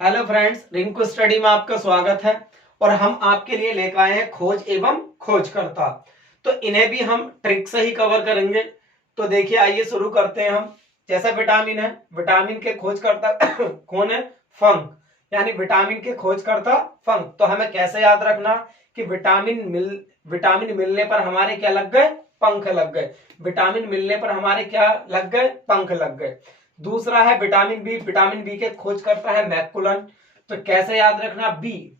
Hello friends, Rinku study में आपका स्वागत है। और हम आपके लिए लेकर आए हैं खोज एवं खोजकर्ता। तो इन्हें भी हम ट्रिक से ही कवर करेंगे। तो देखिए, आइए शुरू करते हैं हम। जैसा विटामिन है, विटामिन के खोजकर्ता कौन है? फंक। यानी विटामिन के खोजकर्ता फंक। तो हमें कैसे याद रखना कि विटामिन मिलने पर हमारे क्या लग गए? पंख लग गए। विटामिन मिलने पर हमारे क्या लग गए? पंख लग गए। दूसरा है विटामिन बी। विटामिन बी के खोज करता है मैकुलन। तो कैसे याद रखना? बी,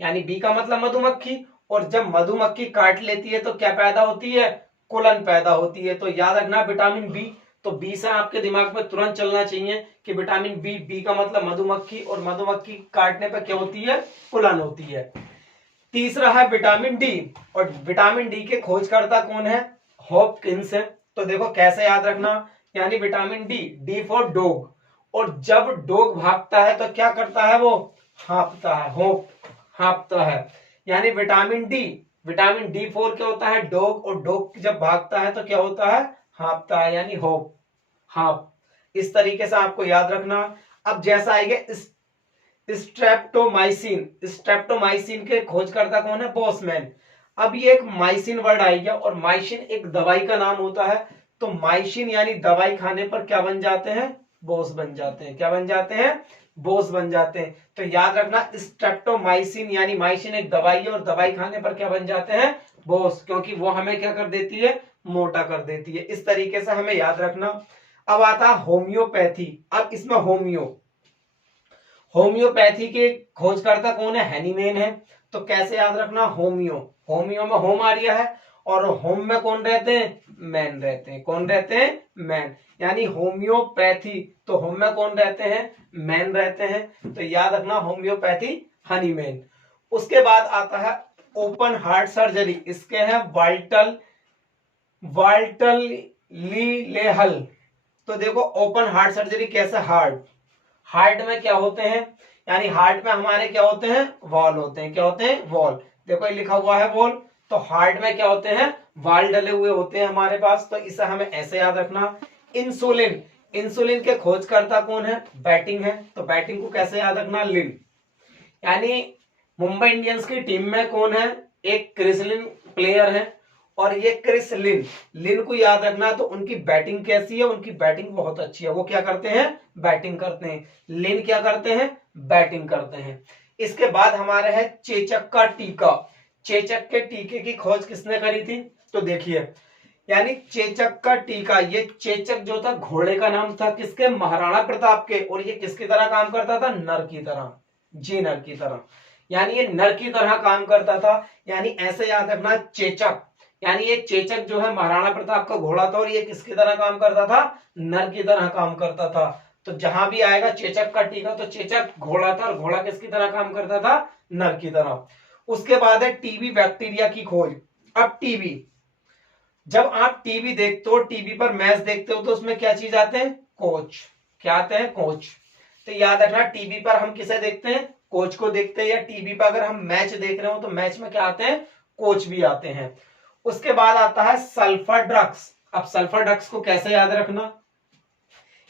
यानी बी का मतलब मधुमक्खी। और जब मधुमक्खी काट लेती है तो क्या पैदा होती है? कुलन पैदा होती है। तो याद रखना विटामिन बी। तो बी से आपके दिमाग में तुरंत चलना चाहिए कि विटामिन बी, बी का मतलब मधुमक्खी, और मधुमक्खी काटने पर क्या होती है? कुलन होती है। तीसरा है विटामिन डी। और विटामिन डी के खोजकर्ता कौन है? हॉपकिंस है। तो देखो कैसे याद रखना, यानी vitamin D, D for dog. और जब डॉग भागता है तो क्या करता है? वो हाँफता है, हाँफता है। यानी विटामिन डी फोर क्या होता है? डॉग। और डॉग जब भागता है तो क्या होता है? हाँफता है, यानी होप, हाँफ। इस तरीके से आपको याद रखना। अब जैसा आएगा स्ट्रेप्टोमाइसिन। स्ट्रेप्टोमाइसिन के खोजकर्ता कौन है? बोसमैन। अब ये एक माइसिन वर्ड आएगा, और माइसिन एक दवाई का नाम होता है। तो माइसिन यानी दवाई खाने पर क्या बन जाते हैं? बोस बन जाते हैं। क्या बन जाते हैं? बोस बन जाते हैं। तो याद रखना स्ट्रेप्टोमाइसिन यानी माइसिन एक दवाई है, और दवाई खाने पर क्या बन जाते हैं? बोस, क्योंकि वो हमें क्या कर देती है? मोटा कर देती है। इस तरीके से हमें याद रखना। अब आता है होम्योपैथी। अब इसमें होम्योपैथी के खोजकर्ता कौन है? हैनीमैन है। तो कैसे याद रखना? होम्यो में होम आ रहा है, और होम में कौन रहते हैं? मैन रहते हैं। कौन रहते हैं? मैन। यानी होम्योपैथी, तो होम में कौन रहते हैं? मैन रहते हैं। तो याद रखना होम्योपैथी, हनीमैन। उसके बाद आता है ओपन हार्ट सर्जरी। इसके हैं वाल्टर लीलेहल। तो देखो ओपन हार्ट सर्जरी कैसे? हार्ट में क्या होते हैं? यानी हार्ट में हमारे क्या होते हैं? वॉल होते हैं। क्या होते हैं? वॉल। देखो ये लिखा हुआ है वॉल। तो हार्ट में क्या होते हैं? वाल डले हुए होते हैं हमारे पास। तो इसे हमें ऐसे याद रखना। इंसुलिन के खोजकर्ता कौन है? बैटिंग है। तो बैटिंग को कैसे याद रखना? लिन। यानी मुंबई इंडियंस की टीम में कौन है? एक क्रिसलिन प्लेयर है, और ये लिन को याद रखना। तो उनकी बैटिंग कैसी है? उनकी बैटिंग बहुत अच्छी है। वो क्या करते हैं? बैटिंग करते हैं। लिन क्या करते हैं? बैटिंग करते हैं। इसके बाद हमारे है चेचक का टीका। चेचक के टीके की खोज किसने करी थी? तो देखिए, यानी चेचक का टीका, ये चेचक जो था घोड़े का नाम था। किसके? महाराणा प्रताप के। और ये किसकी तरह काम करता था? नर की तरह, जी नर की तरह। यानी ये नर की तरह काम करता था। यानी ऐसे याद रखना चेचक, यानी ये चेचक जो है महाराणा प्रताप का घोड़ा था, और ये किसकी तरह काम करता था? नर की तरह काम करता था। तो जहां भी आएगा चेचक का टीका, तो चेचक घोड़ा था, और घोड़ा किसकी तरह काम करता था? नर की तरह। उसके बाद है टीबी बैक्टीरिया की खोज। अब टीबी, जब आप टीवी देखते हो, टीवी पर मैच देखते हो, तो उसमें क्या चीज आते हैं? कोच। क्या आते हैं? कोच। तो याद रखना टीवी पर हम किसे देखते हैं? कोच को देखते हैं। या टीवी पर अगर हम मैच देख रहे हो तो मैच में क्या आते हैं? कोच भी आते हैं। उसके बाद आता है सल्फर ड्रग्स। अब सल्फर ड्रग्स को कैसे याद रखना?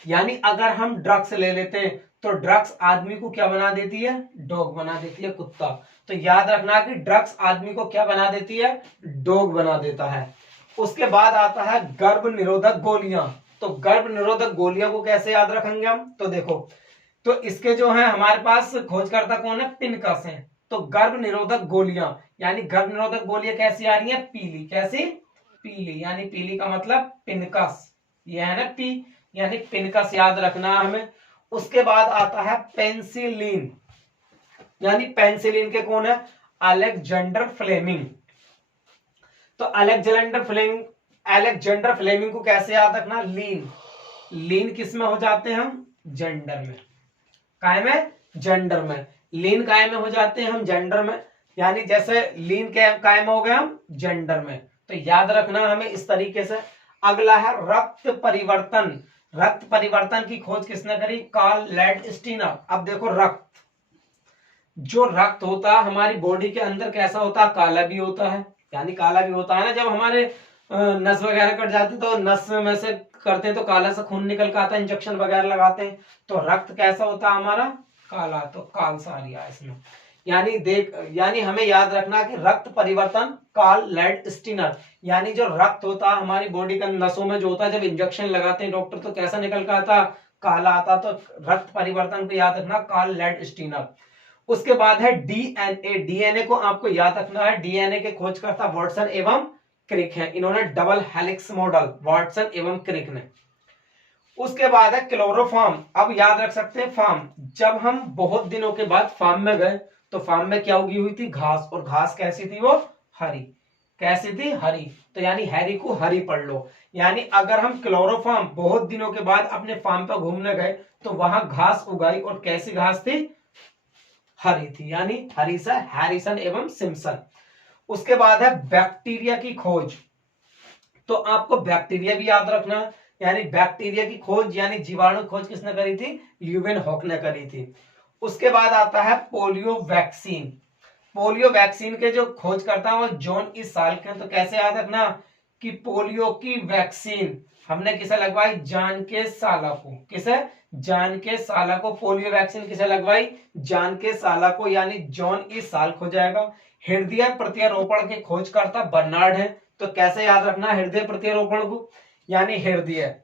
यानी अगर हम ड्रग्स ले लेते हैं तो ड्रग्स आदमी को क्या बना देती है? डॉग बना देती है, कुत्ता। तो याद रखना कि ड्रग्स आदमी को क्या बना देती है? डॉग बना देता है। उसके बाद आता है गर्भ निरोधक गोलियां। तो गर्भ निरोधक गोलियां को कैसे याद रखेंगे हम? तो देखो, तो इसके जो है हमारे पास खोजकर्ता कौन है? पिनकस है। तो गर्भ निरोधक गोलियां, यानी गर्भ निरोधक गोलियां कैसी आ रही है? पीली। कैसी? पीली। यानी पीली का मतलब पिनकस, ये है ना पी, यानी पिनकस याद रखना हमें। उसके बाद आता है पेंसिलिन। यानी पेंसिलिन के कौन है? Alexander Fleming. तो अलेक्जेंडर फ्लेमिंग को कैसे याद रखना? लीन किस में हो जाते हैं हम? जेंडर में। काय में? जेंडर में। लीन काय में हो जाते हैं हम? जेंडर में। यानी जैसे लीन के काय में हो गए हम? जेंडर में। तो याद रखना हमें इस तरीके से। अगला है रक्त परिवर्तन। रक्त परिवर्तन की खोज किसने करी? Karl Landsteiner. अब देखो, जो रक्त होता है हमारी बॉडी के अंदर कैसा होता है? काला भी होता है। यानी काला भी होता है ना, जब हमारे नस वगैरह कट जाती तो नस में से करते हैं तो काला सा खून निकल के आता है, इंजेक्शन वगैरह लगाते हैं। तो रक्त कैसा होता है हमारा? काला, तो कालसारिया इसमें। यानी हमें याद रखना कि रक्त परिवर्तन कार्ल लैंडस्टीनर, यानी जो रक्त होता है हमारी बॉडी के नसों में जो होता है, जब इंजेक्शन लगाते हैं डॉक्टर तो कैसा निकल कर आता, काला आता। तो रक्त परिवर्तन को याद रखना कार्ल लैंडस्टीनर। उसके बाद है डीएनए। डीएनए को आपको याद रखना है, डीएनए के खोजकर्ता वाटसन एवं क्रिक हैं। इन्होंने डबल हेलिक्स मॉडल, वाटसन एवं क्रिक ने। उसके बाद है क्लोरोफॉर्म। अब याद रख सकते हैं फार्म, जब हम बहुत दिनों के बाद फार्म में गए तो फार्म में क्या उगी हुई थी, घास, और घास कैसी थी, वो हरी। कैसी थी, हरी। तो यानी हैरी को हरी पढ़ लो। यानी अगर हम क्लोरोफॉर्म बहुत दिनों के बाद अपने फार्म पर घूमने गए तो वहां घास उगाई, और कैसी घास थी, हरी थी। यानी हरीसा, हैरिसन एवं सिम्पसन। उसके बाद है बैक्टीरिया की खोज। तो आपको बैक्टीरिया भी याद रखना है, यानी बैक्टीरिया की खोज यानी जीवाणु खोज किसने करी थी, ल्यूवेनहॉक ने करी थी। उसके बाद आता है पोलियो वैक्सीन। पोलियो वैक्सीन के जो खोज करता है वो जॉन ई साल्क हैं। तो कैसे याद रखना कि पोलियो की वैक्सीन हमने किसे लगवाई, जान के साला को। किसे, जान के साला को। पोलियो वैक्सीन किसे लगवाई, जान के साला को, यानी जॉन ई साल्क हो जाएगा। हृदय प्रत्यारोपण के खोजकर्ता बर्नार्ड है। तो कैसे याद रखना हृदय प्रत्यारोपण को, यानी हृदय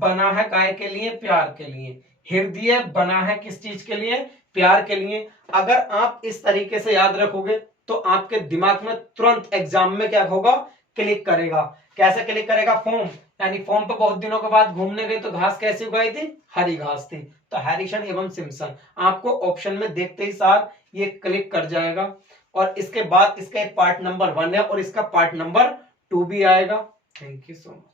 बना है काय के लिए, प्यार के लिए। हृदय बना है किस चीज के लिए, प्यार के लिए। अगर आप इस तरीके से याद रखोगे तो आपके दिमाग में तुरंत एग्जाम में क्या होगा, क्लिक करेगा। कैसे क्लिक करेगा, फॉर्म, यानी फॉर्म पे बहुत दिनों के बाद घूमने गए तो घास कैसी उगाई थी, हरी घास थी। तो हैरिसन एवं सिम्पसन आपको ऑप्शन में देखते ही सार ये क्लिक कर जाएगा। और इसके बाद इसका एक पार्ट नंबर 1 है और इसका पार्ट नंबर 2 भी आएगा। Thank you so much.